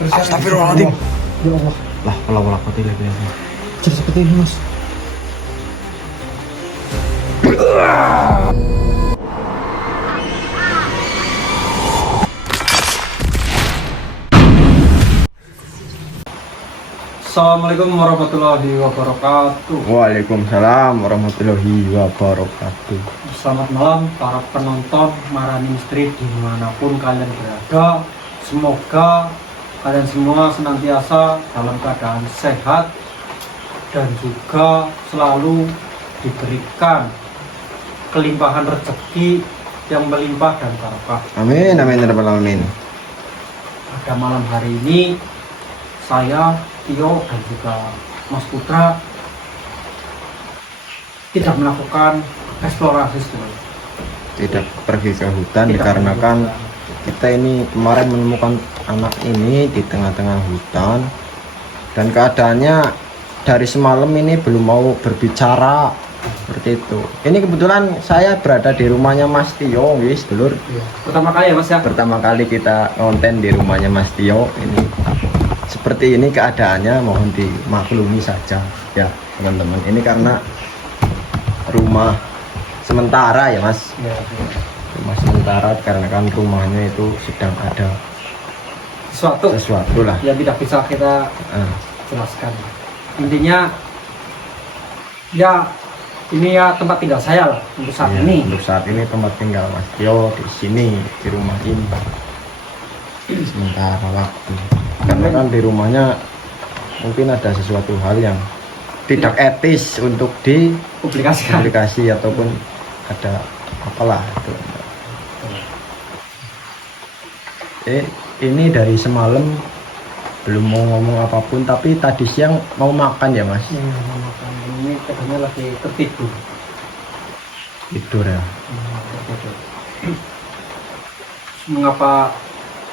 Astagfirullahaladzim. Ya Allah. Lah, pola-pola kotil ya. Jadi seperti ini mas. Assalamualaikum warahmatullahi wabarakatuh. Waalaikumsalam warahmatullahi wabarakatuh. Selamat malam para penonton Marani Misteri dimanapun kalian berada. Semoga kalian semua senantiasa dalam keadaan sehat dan juga selalu diberikan kelimpahan rezeki yang melimpah dan barokah. Amin, amin, ya rabbal alamin. Pada malam hari ini saya, Tio, dan juga Mas Putra tidak melakukan eksplorasi sebenarnya. Tidak pergi ke hutan Tidak dikarenakan melakukan. kita ini kemarin menemukan anak ini di tengah-tengah hutan dan keadaannya dari semalam ini belum mau berbicara seperti itu. Ini kebetulan saya berada di rumahnya Mas Tio, guys, dulur. Iya. Pertama kali ya Mas ya. Pertama kali kita konten di rumahnya Mas Tio ini. Seperti ini keadaannya, mohon dimaklumi saja ya teman-teman. Ini karena rumah sementara ya Mas. Iya. Rumah sementara karena kan rumahnya itu sedang ada sesuatu lah. yang tidak bisa kita Ah, jelaskan. Intinya ya ini ya tempat tinggal saya lah untuk saat iya, ini. untuk saat ini tempat tinggal Mas Tio di sini, di rumah ini sementara waktu. Karena kan di rumahnya mungkin ada sesuatu hal yang tidak etis untuk Publikasikan. dipublikasi ataupun ada apalah itu. Ini dari semalam belum mau ngomong apapun, tapi tadi siang mau makan ya Mas. Ini katanya lagi tertidur. Tidur ya. Tertidur.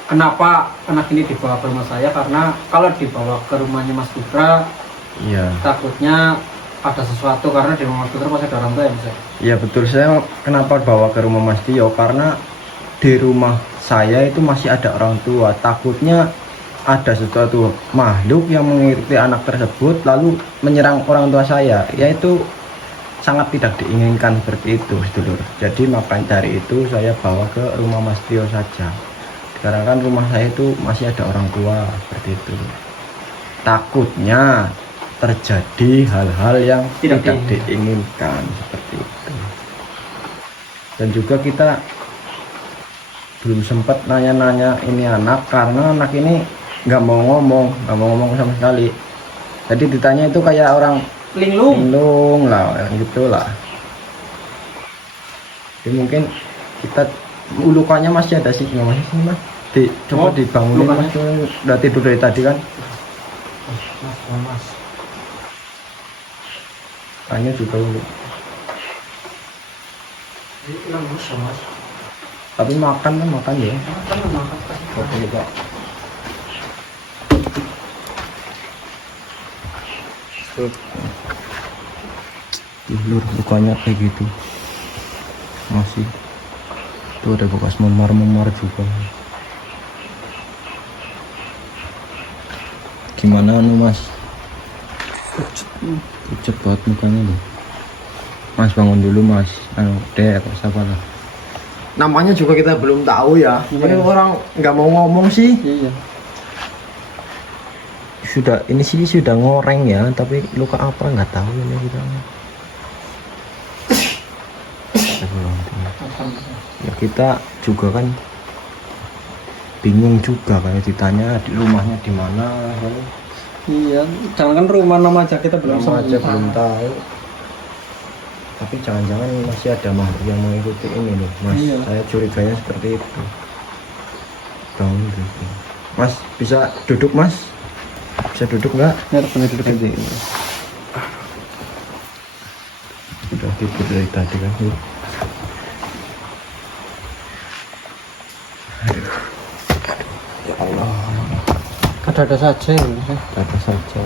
Kenapa anak ini dibawa ke rumah saya? Karena kalau dibawa ke rumahnya Mas Putra, Iya. takutnya ada sesuatu, karena di rumah Mas Putra masih ada orang tua ya Mas. Iya betul, saya kenapa bawa ke rumah Mas Tio karena di rumah saya itu masih ada orang tua. Takutnya ada sesuatu makhluk yang mengikuti anak tersebut lalu menyerang orang tua saya. Yaitu sangat tidak diinginkan seperti itu, sedulur. Jadi maka dari itu saya bawa ke rumah Mas Tio saja. Karena kan rumah saya itu masih ada orang tua seperti itu. Takutnya terjadi hal-hal yang Tidak tidak diinginkan seperti itu. Dan juga kita belum sempat nanya-nanya ini anak karena anak ini nggak mau ngomong sama sekali. Jadi ditanya itu kayak orang linglung lah, gitu lah. Jadi mungkin kita lukannya masih ada sih, nggak masih sih Mas? Coba dibangunin Mas, udah tidur dari tadi kan? Mas. Tanya juga dulu. Ini bisa Mas. Tapi makan ya. Makan. Oke juga. Lur, lukanya kayak gitu. Masih. Tuh ada bekas memar juga. Gimana Mas? Pucet banget mukanya loh. Mas bangun dulu Mas. Dek atau siapa lah. Namanya juga kita belum tahu ya. Ini orang nggak mau ngomong sih. Iya. Ini sudah ngoreng ya, tapi luka apa nggak tahu ini kita. Ya kita juga kan bingung juga kalau ditanya di rumahnya di mana. Iya, jangan rumah nama aja kita belum Nama aja sempat. belum tahu. Tapi jangan-jangan masih ada makhluk yang mengikuti ini nih, Mas. Iya. Saya curiganya seperti itu. Bangun gitu. Mas, bisa duduk Mas? Bisa duduk nggak? Ya, pernah duduk aja. Udah tidur dari tadi kan. Aduh. Ya Allah. Ada saja ya. Ada saja.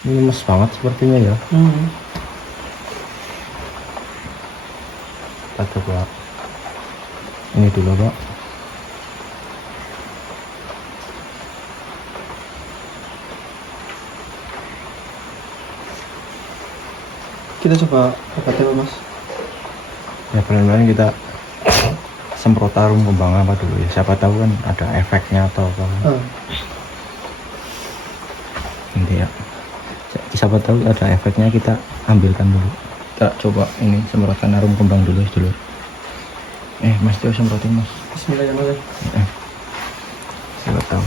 Ini lemes banget sepertinya ya. kita coba ini dulu Pak. Kita coba obatnya Pak, Mas. Ya pelan-pelan kita semprot harum kembang apa dulu ya, siapa tahu kan ada efeknya atau apa. Nanti ya siapa tahu ada efeknya, kita ambilkan dulu. Kita coba ini semprotan harum kembang dulu dulu. Mas Tio semprotin Mas. Bismillahirrahmanirrahim. Siapa tahu.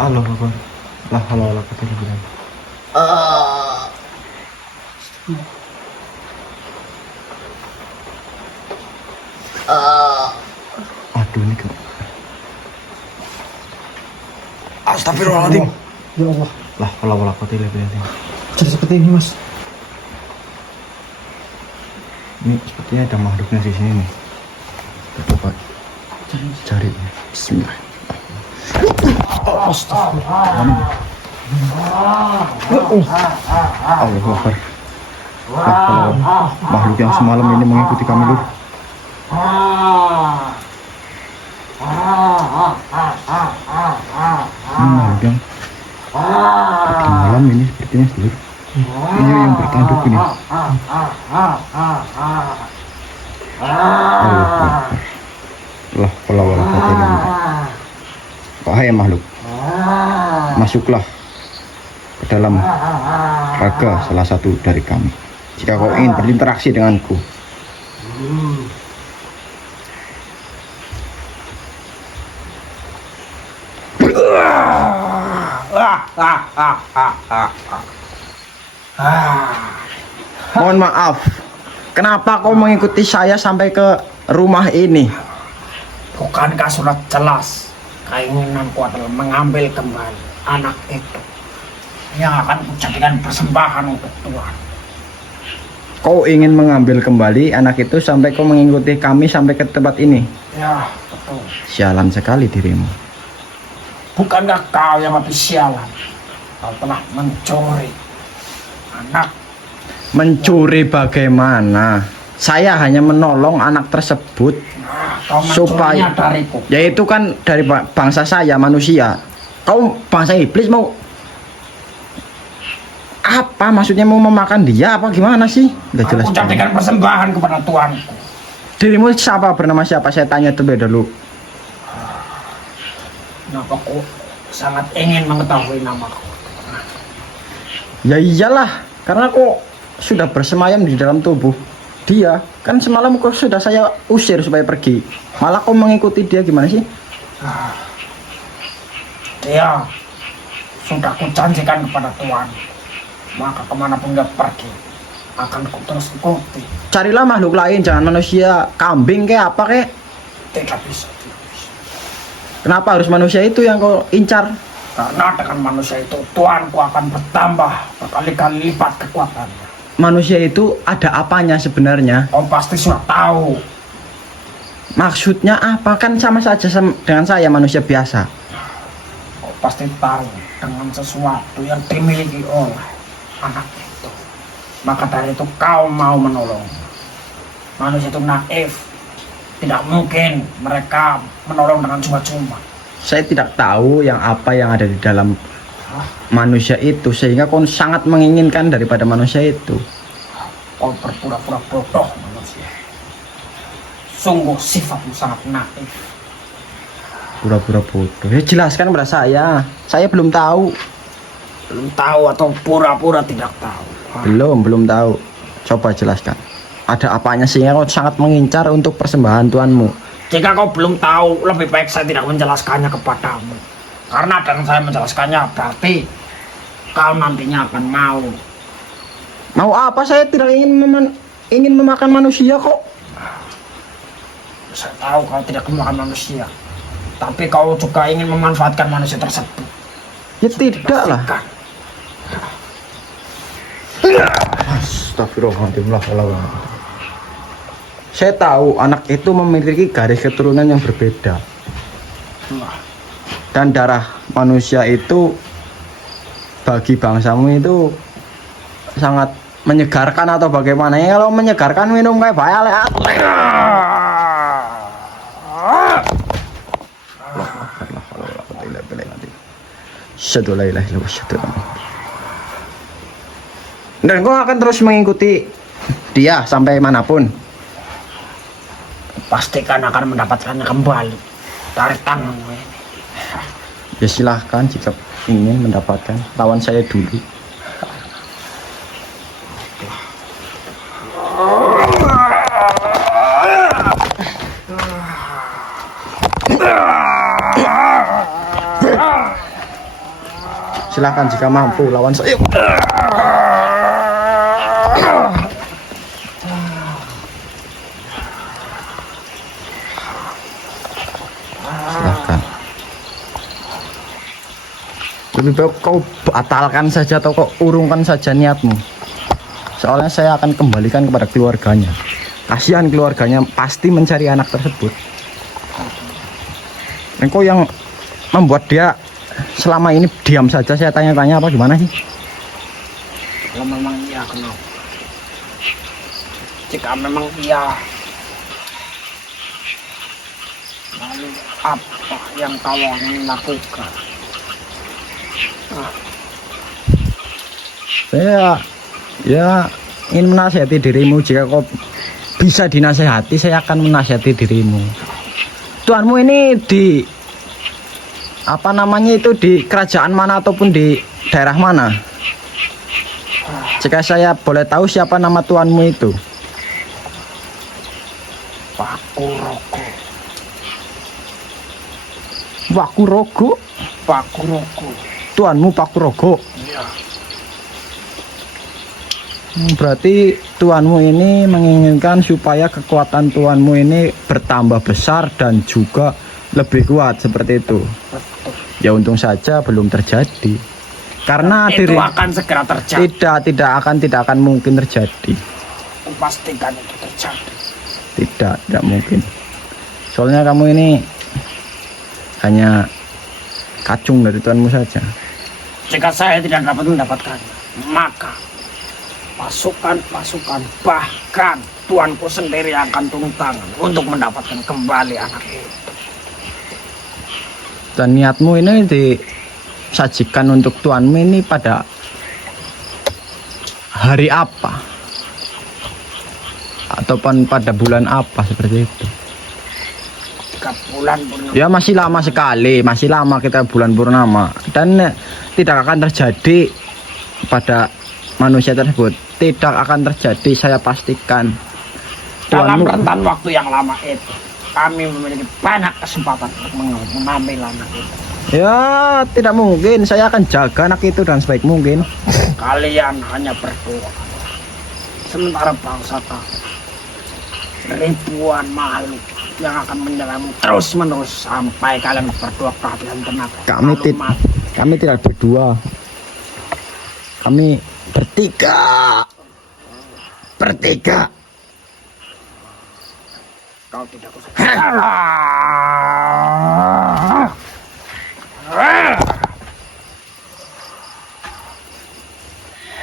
Allah Akbar. Lah halah kata dia bilang. Aduh ini kok. Astagfirullahaladzim. Ya Allah. Lah halah kata dia bilang. Jadi seperti ini Mas. Ini sepertinya ada makhluknya di sini nih. Kita coba cari. Bismillah. Astagfirullah. Allah Akbar. Makhluk yang semalam ini mengikuti kami Lur. Ini makhluk yang tadi malam ini sepertinya Lur. Ini yang bertanduk ini. Allah Akbar. Lah kalau kata ini. Wahai makhluk, masuklah ke dalam raga salah satu dari kami jika kau ingin berinteraksi denganku. Mohon maaf, kenapa kau mengikuti saya sampai ke rumah ini? Bukankah sudah jelas keinginanku adalah mengambil kembali anak itu yang akan kujadikan persembahan untuk Tuhan. Kau ingin mengambil kembali anak itu sampai kau mengikuti kami sampai ke tempat ini? Ya, betul. Sialan sekali dirimu. Bukankah kau yang lebih sialan? Kau telah mencuri anak. Mencuri bagaimana? Saya hanya menolong anak tersebut Kau mencurinya dariku. yaitu kan dari bangsa saya manusia. Kau bangsa iblis mau apa? Maksudnya mau memakan dia apa gimana sih? Udah jelas. Aku jadikan persembahan kepada Tuhanku. Dirimu siapa? Bernama siapa? Saya tanya terlebih dahulu. Kenapa kau sangat ingin mengetahui namaku? Ya iyalah, karena kok sudah bersemayam di dalam tubuh dia. Kan semalam kok sudah saya usir supaya pergi. Malah kau mengikuti dia gimana sih? Dia sudah kujanjikan kepada Tuhan. Maka kemanapun dia pergi akan ku terus ikuti. Carilah makhluk lain, jangan manusia, kambing kayak apa kayak. Tidak bisa, tidak bisa. Kenapa harus manusia itu yang kau incar? Karena dengan manusia itu Tuhanku akan bertambah berkali-kali lipat kekuatannya. Manusia itu ada apanya sebenarnya? Kau pasti sudah tahu. Maksudnya apa? Kan sama saja dengan saya manusia biasa. Kau pasti tahu dengan sesuatu yang dimiliki oleh anak itu. Maka dari itu kau mau menolong. Manusia itu naif. Tidak mungkin mereka menolong dengan cuma-cuma. Saya tidak tahu yang apa yang ada di dalam manusia itu sehingga kau sangat menginginkan daripada manusia itu. Kau berpura-pura bodoh manusia. Sungguh sifatmu sangat naif. Pura-pura bodoh. Ya jelaskan kepada saya. Saya belum tahu. Belum tahu atau pura-pura tidak tahu. Belum tahu. Coba jelaskan. Ada apanya sehingga kau sangat mengincar untuk persembahan Tuhanmu? Jika kau belum tahu, lebih baik saya tidak menjelaskannya kepadamu. Karena dengan saya menjelaskannya berarti kau nantinya akan mau. Mau apa? Saya tidak ingin memakan manusia kok. Saya tahu kau tidak memakan manusia, tapi kau juga ingin memanfaatkan manusia tersebut. Ya tidak lah. Pastikan. Astagfirullahaladzim. Saya tahu anak itu memiliki garis keturunan yang berbeda. Dan darah manusia itu bagi bangsamu itu sangat menyegarkan atau bagaimana? Ya kalau menyegarkan minum kayak bayar ya. Dan kau akan terus mengikuti dia sampai manapun. Pastikan akan mendapatkannya kembali dari tanganmu ini. Ya silahkan jika ingin mendapatkan, lawan saya dulu. Silahkan jika mampu lawan saya. Silahkan. Lebih baik kau batalkan saja atau kau urungkan saja niatmu. Soalnya saya akan kembalikan kepada keluarganya. Kasihan keluarganya pasti mencari anak tersebut. Engkau yang membuat dia selama ini diam saja, saya tanya-tanya apa gimana sih? Kalau memang iya kenapa? Jika memang iya, lalu apa yang kau ingin lakukan? Saya ya ingin menasihati dirimu. Jika kau bisa dinasihati, saya akan menasihati dirimu. Tuanmu ini di apa namanya itu, di kerajaan mana ataupun di daerah mana? Jika saya boleh tahu siapa nama tuanmu itu? Pakurogo. Pakurogo? Pakurogo. Tuanmu Pakurogo? Iya. Berarti tuanmu ini menginginkan supaya kekuatan tuanmu ini bertambah besar dan juga lebih kuat seperti itu. Betul. Ya untung saja belum terjadi. Karena Itu akan segera terjadi. tidak akan mungkin terjadi. Pastikan itu terjadi. Tidak mungkin. Soalnya kamu ini hanya kacung dari tuanmu saja. Jika saya tidak dapat mendapatkannya, maka pasukan bahkan tuanku sendiri akan turun tangan untuk mendapatkan kembali anak itu. Dan niatmu ini disajikan untuk tuanmu ini pada hari apa? Ataupun pada bulan apa seperti itu? 3 bulan purnama. Ya masih lama sekali, masih lama kita bulan purnama. Dan tidak akan terjadi pada manusia tersebut. Tidak akan terjadi, saya pastikan. Dalam Tuanmu, rentan waktu yang lama itu, kami memiliki banyak kesempatan untuk mengambil anak itu. ya tidak mungkin. Saya akan jaga anak itu dan sebaik mungkin. Kalian hanya berdua. Sementara bangsa kami, ribuan makhluk yang akan menyerangmu terus-menerus sampai kalian berdua kehabisan tenaga. Lalu mati. Kami tidak berdua. Kami bertiga. Kau tidak usah.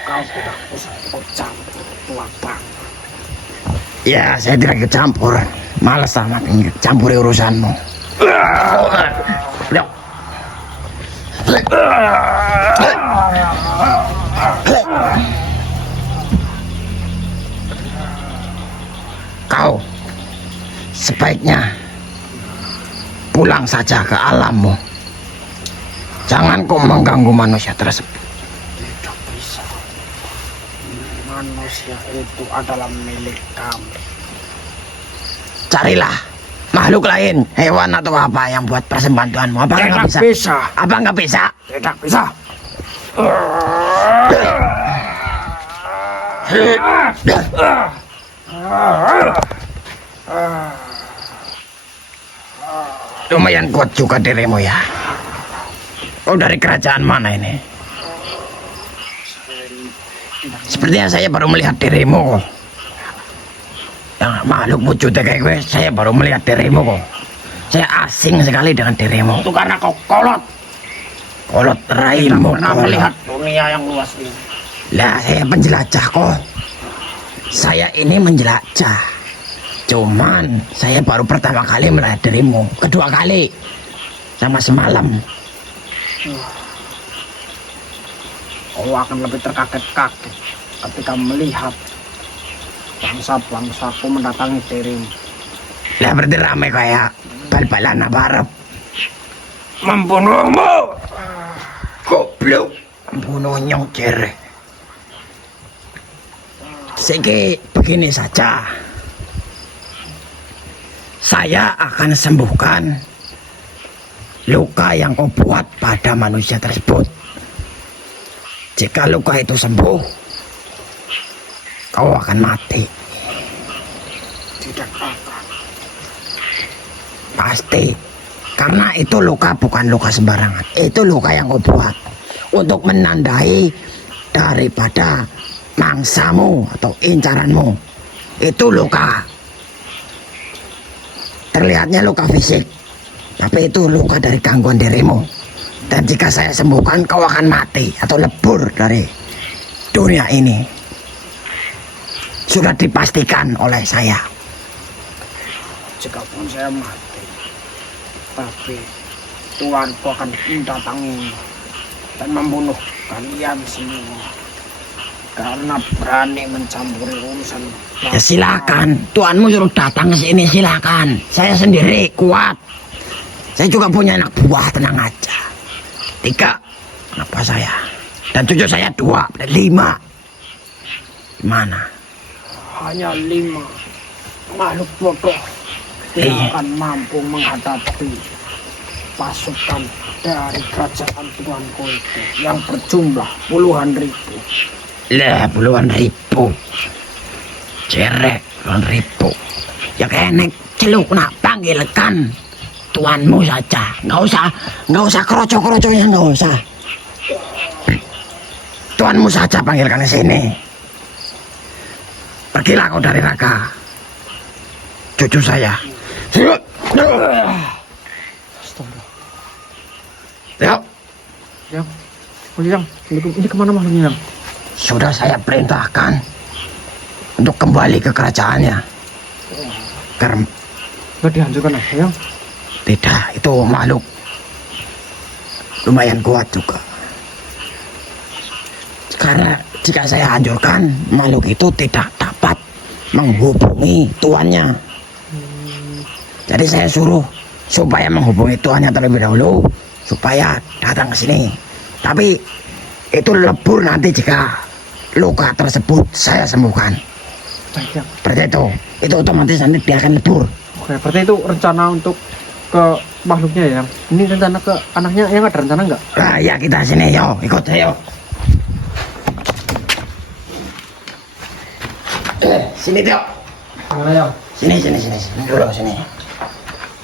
Kau tidak usah ikut campur tua bang. Ya, saya tidak ikut campur. Malas sama campur urusanmu. Kau sebaiknya pulang saja ke alammu. Jangan kau mengganggu manusia tersebut. Tidak bisa. Manusia itu adalah milik kami. Carilah makhluk lain, hewan atau apa yang buat persembahan Tuhanmu. Apa nggak bisa? Apa nggak bisa? Tidak bisa. Lumayan kuat juga dirimu ya. Oh, dari kerajaan mana ini? Sepertinya saya baru melihat dirimu kok. Yang makhluk wujudnya kayak gue, saya baru melihat dirimu kok. Saya asing sekali dengan dirimu. Itu karena kau kolot. Kolot Kita raimu pernah kolot. melihat dunia yang luas ini. Lah saya penjelajah kok. Saya ini menjelajah. Cuman saya baru pertama kali melihat dirimu. Kedua kali sama semalam. Kau akan lebih terkaget-kaget ketika melihat bangsa-bangsaku mendatangi dirimu. Lah berarti rame kayak bal-balan apa Arab. Membunuhmu. Goblok. Bunuh nyong cerek. Segi begini saja. Saya akan sembuhkan luka yang kau buat pada manusia tersebut. Jika luka itu sembuh, kau akan mati. Tidak akan. Pasti. Karena itu luka bukan luka sembarangan. Itu luka yang kau buat untuk menandai daripada mangsamu atau incaranmu. Itu luka. Terlihatnya luka fisik, tapi itu luka dari gangguan dirimu. Dan jika saya sembuhkan, kau akan mati atau lebur dari dunia ini. Sudah dipastikan oleh saya. Jika pun saya mati, tapi Tuanku akan mendatangi dan membunuh kalian semua karena berani mencampuri urusan. Ya silakan, tuanmu suruh datang ke sini, silakan. Saya sendiri kuat. Saya juga punya anak buah, tenang aja. 3 anak buah saya. Dan cucu saya 2, 5. Mana? Hanya 5 makhluk bodoh tidak Iya. akan mampu menghadapi pasukan dari kerajaan Tuanku itu yang berjumlah puluhan ribu. Lah puluhan ribu. Cerek puluhan ribu. Ya kenek celuk nak panggilkan tuanmu saja. Nggak usah kroco-kroconya, nggak usah. Tuanmu saja panggilkan ke sini. Pergilah kau dari Raka. Cucu saya. Astaga. Yuk, Yang. Oh yang. Ini kemana makhluknya yang? sudah saya perintahkan untuk kembali ke kerajaannya. Karena Nggak dihancurkan yang? tidak, itu makhluk lumayan kuat juga. Karena jika saya hancurkan, makhluk itu tidak dapat menghubungi tuannya. Jadi saya suruh supaya menghubungi tuannya terlebih dahulu, supaya datang ke sini. Tapi itu lebur nanti jika luka tersebut saya sembuhkan. Baik yang. Seperti itu otomatis nanti dia akan lebur. Oke, berarti itu rencana untuk ke makhluknya ya yang. Ini rencana ke anaknya yang ada rencana nggak? Nah ya kita sini, yo ikut ayo. Sini Tio. Mana yang? Sini dulu sini.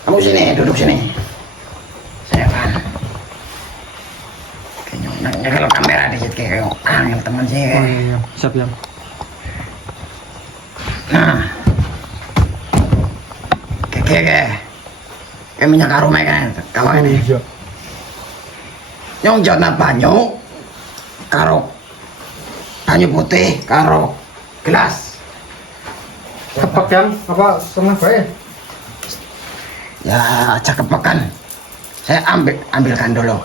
Kamu sini, duduk sini. Saya kan. Kayaknya kalau kamera dikit kayak angin teman sih. Oh iya yang. Siap yang. Nah. Kayak minyak aroma kan kawan ini. iya. Nyong jana banyu karo banyu putih karo gelas. Kepek yang apa setengah baik? Ya cakepakan. Saya ambilkan dulu.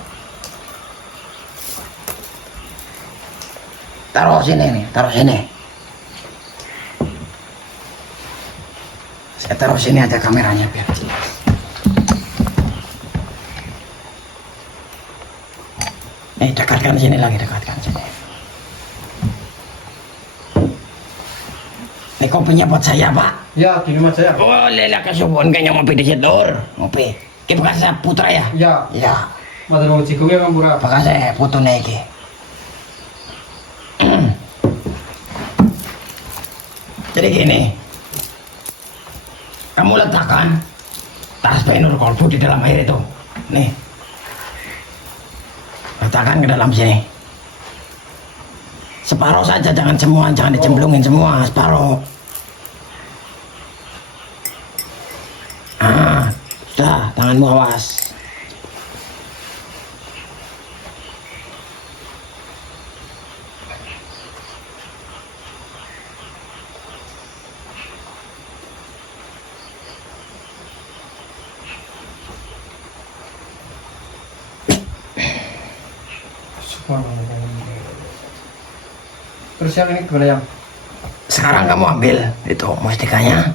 Taruh sini nih, taruh sini. Saya taruh sini aja kameranya biar jelas. Nih dekatkan sini lagi, dekatkan sini. Ini kopinya buat saya, Pak. Ya, gini mas saya. Boleh lah kesubuhan kayaknya ngopi di situ. Ngopi. Ini bukan saya putra ya? Ya, Ya. mas mau cikungnya kan pura. Apakah saya putu iki? Jadi gini, kamu letakkan tasbih Nur Kolbu di dalam air itu. Nih, letakkan ke dalam sini. Separuh saja, jangan semua, jangan dicemplungin semua, separuh. Sudah, tanganmu awas. Terus yang ini gimana yang? Sekarang kamu ambil itu mustikanya.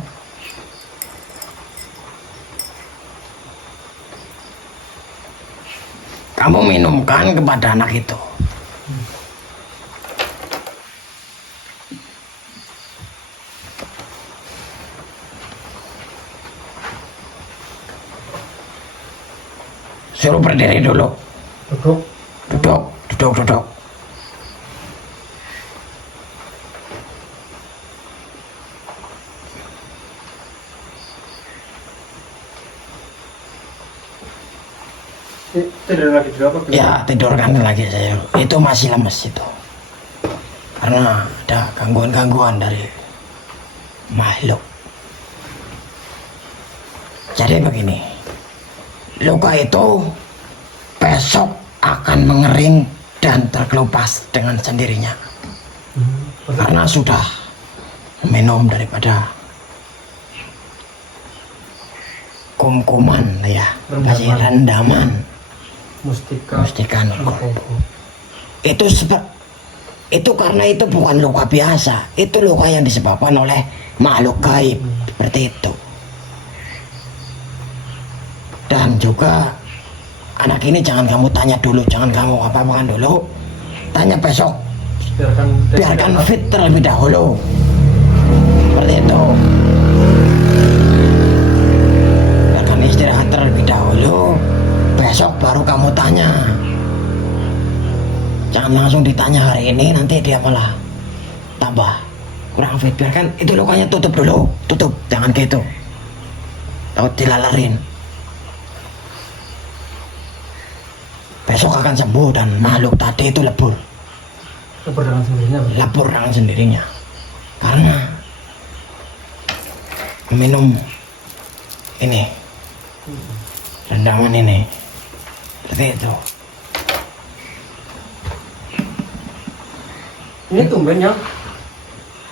Kamu minumkan kepada anak itu. Suruh berdiri dulu. Duduk. Duduk, duduk, duduk. Tidur lagi dulu apa? Ya, tidurkan lagi saya. Itu masih lemes itu. Karena ada gangguan-gangguan dari makhluk. Jadi begini. Luka itu besok akan mengering dan terkelupas dengan sendirinya. Karena sudah minum daripada kum-kuman ya, kasih rendaman mustika nurkolpo. Itu karena itu bukan luka biasa, itu luka yang disebabkan oleh makhluk gaib seperti itu. Dan juga anak ini jangan kamu tanya dulu, jangan kamu apa-apakan dulu, tanya besok. Biarkan fit terlebih dahulu, seperti itu. Biarkan istirahat terlebih dahulu, besok baru kamu tanya. Jangan langsung ditanya hari ini, nanti dia malah tambah kurang fit. Biarkan itu lukanya tutup dulu, tutup, jangan gitu. Takut dilalerin. Besok akan sembuh dan makhluk tadi itu lebur. Lebur dengan sendirinya. Lebur dengan sendirinya. Karena minum ini, rendaman ini, seperti itu. Ini tumben ya?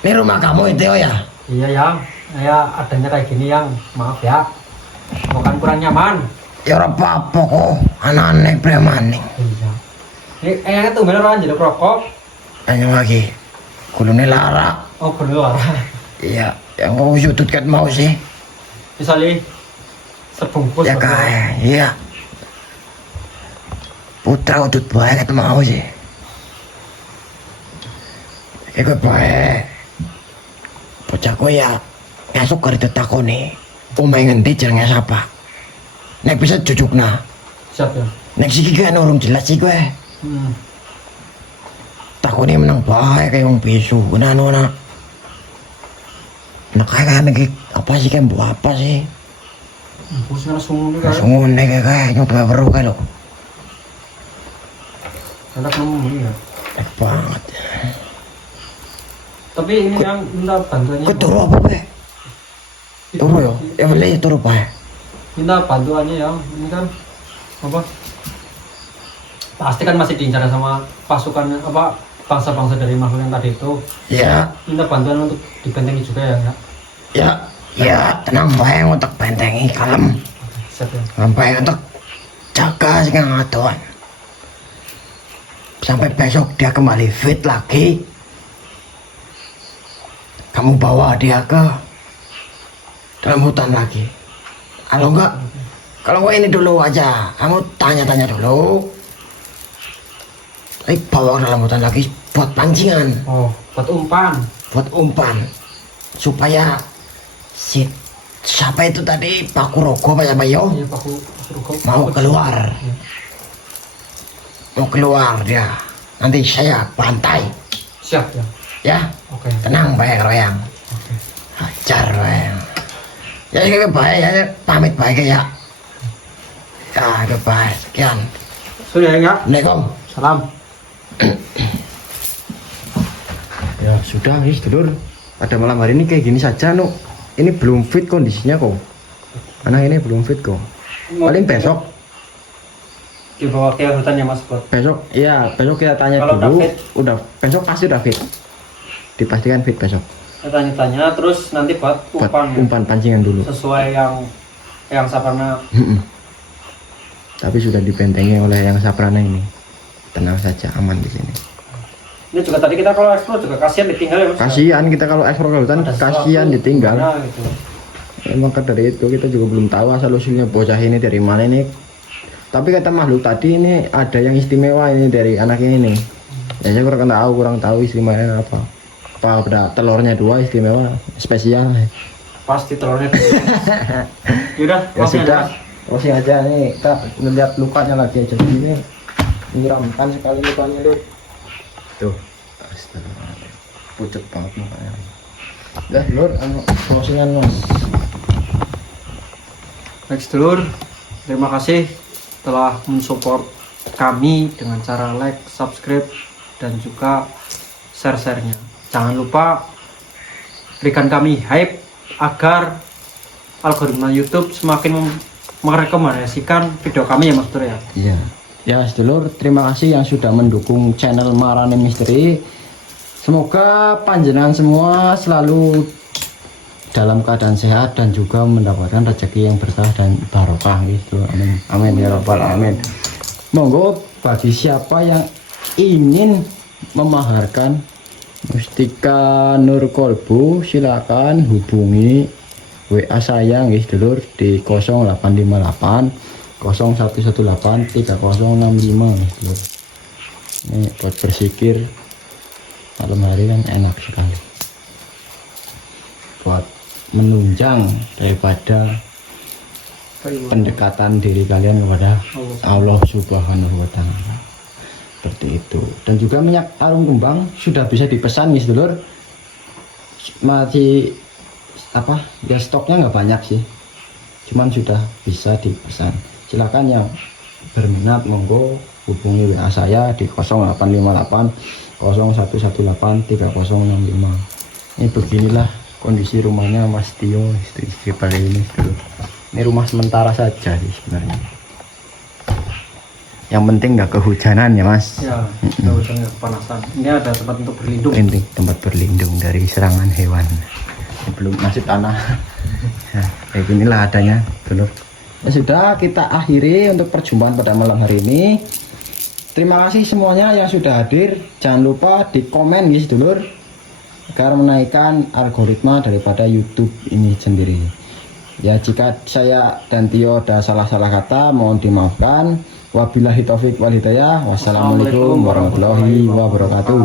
Ini rumah kamu itu ya? Iya yang, saya adanya kayak gini yang, maaf ya, bukan kurang nyaman. Ya ora apa-apa kok, aneh-aneh premaning. Iya. Ini yang tumben orang jadi rokok. Hanya lagi, kulune lara. Oh bener. Iya, yang kau sudut kat mau sih. Misalnya sebungkus. Ya kayak, iya. Putra udut baik kat mau sih. Ikut baik. Bocahku ya, esok kari tetakoni. Umay ngendi jenenge sapa? Nek bisa jujukna. Siap ya. Nek siki kan urung jelas sih gue. Takoni menang baik kayak wong bisu. Nah. Nah kayak apa sih kan buat apa sih? Bungkus nggak langsung juga. Sungun nek kayak nyoba baru kan lo. Enak kamu ya. Enak banget. Tapi ini yang minta bantuannya. Kau turu apa be? Turu yo. Ya boleh turu baik. Minta bantuannya ya. Ini kan apa? Pasti kan masih diincar sama pasukan apa bangsa-bangsa dari makhluk yang tadi itu. Ya. Minta bantuan untuk dibentengi juga ya. Ya tenang baik untuk bentengi kalem. Siap ya. Sampai untuk jaga sih ngatuan. Sampai besok dia kembali fit lagi. Kamu bawa dia ke dalam hutan lagi. Kalau enggak ini dulu aja, kamu tanya-tanya dulu. Tapi bawa ke dalam hutan lagi buat pancingan. Oh, buat umpan. Buat umpan. Supaya si siapa itu tadi Pak Kurogo apa ya Bayo? Iya, Pak Kurogo. Mau keluar. Iya. Mau keluar dia. Nanti saya bantai. Siap ya. Ya, Oke. tenang baik Royang. Oke. Hajar Royang. Ya baik ya, pamit baik ya. Ya baik. Sekian. Sudah ya enggak? Assalamualaikum. Salam. Ya sudah wis dulur. Pada malam hari ini kayak gini saja no. Ini belum fit kondisinya kok. Anak ini belum fit kok. Paling besok. Dibawa ke hutan ya Mas Bot. Besok kita tanya Kalau dulu. udah fit? Udah besok pasti udah fit. Dipastikan fit besok. Kita tanya-tanya terus nanti buat Buat umpan. Ya. umpan pancingan dulu. Sesuai yang Saparna. Tapi sudah dibentengi oleh yang Saprana ini. tenang saja, aman di sini. Ini juga tadi kita kalau eksplor juga kasihan ditinggal ya Mas. Kasihan kita kalau eksplor ke hutan, Ada kasihan sesuatu ditinggal. gimana gitu. Maka dari itu kita juga belum tahu asal usulnya bocah ini dari mana ini. Tapi kata makhluk tadi ini ada yang istimewa ini dari anaknya ini. Ya saya kurang tahu istimewanya apa. Apa ada telurnya 2 istimewa spesial. Pasti telurnya. Yaudah, Ya closing sudah, aja, Mas. closing aja nih. Kita melihat lukanya lagi aja ini. Menyeramkan sekali lukanya tuh. Tuh, astagfirullahaladzim. Pucet banget mukanya. Udah, Lur, closingan Mas. Baik sedulur, terima kasih telah mensupport kami dengan cara like, subscribe, dan juga share-share-nya. Jangan lupa berikan kami hype agar algoritma YouTube semakin merekomendasikan video kami ya Mas Dur ya. Iya. Ya, sedulur, terima kasih yang sudah mendukung channel Marane Misteri. Semoga panjenengan semua selalu dalam keadaan sehat dan juga mendapatkan rezeki yang berkah dan barokah gitu. Amin. Amin ya rabbal alamin. Monggo bagi siapa yang ingin memaharkan mustika Nur Kolbu, silakan hubungi WA saya nggih sedulur di 0858 0118 3065 nggih sedulur. Ini buat bersikir malam hari kan enak sekali. Buat menunjang daripada pendekatan diri kalian kepada Allah Subhanahu wa taala. Seperti itu. Dan juga minyak harum kembang sudah bisa dipesan nih sedulur. Masih apa? Ya stoknya nggak banyak sih. Cuman sudah bisa dipesan. Silakan yang berminat monggo hubungi WA saya di 0858 0118 3065. Ini beginilah kondisi rumahnya Mas Tio, istri pada ini sedulur. Ini rumah sementara saja sih sebenarnya. Yang penting nggak kehujanan ya Mas. Ya, kita udah kepanasan. Ini ada tempat untuk berlindung. Ini tempat berlindung dari serangan hewan. Ini belum masih tanah. Nah, kayak ginilah adanya dulur. Ya sudah, kita akhiri untuk perjumpaan pada malam hari ini. Terima kasih semuanya yang sudah hadir. Jangan lupa di komen guys dulur, agar menaikkan algoritma daripada YouTube ini sendiri. Ya, jika saya dan Tio ada salah-salah kata mohon dimaafkan. Wabillahi taufik wal hidayah. Wassalamualaikum warahmatullahi wabarakatuh.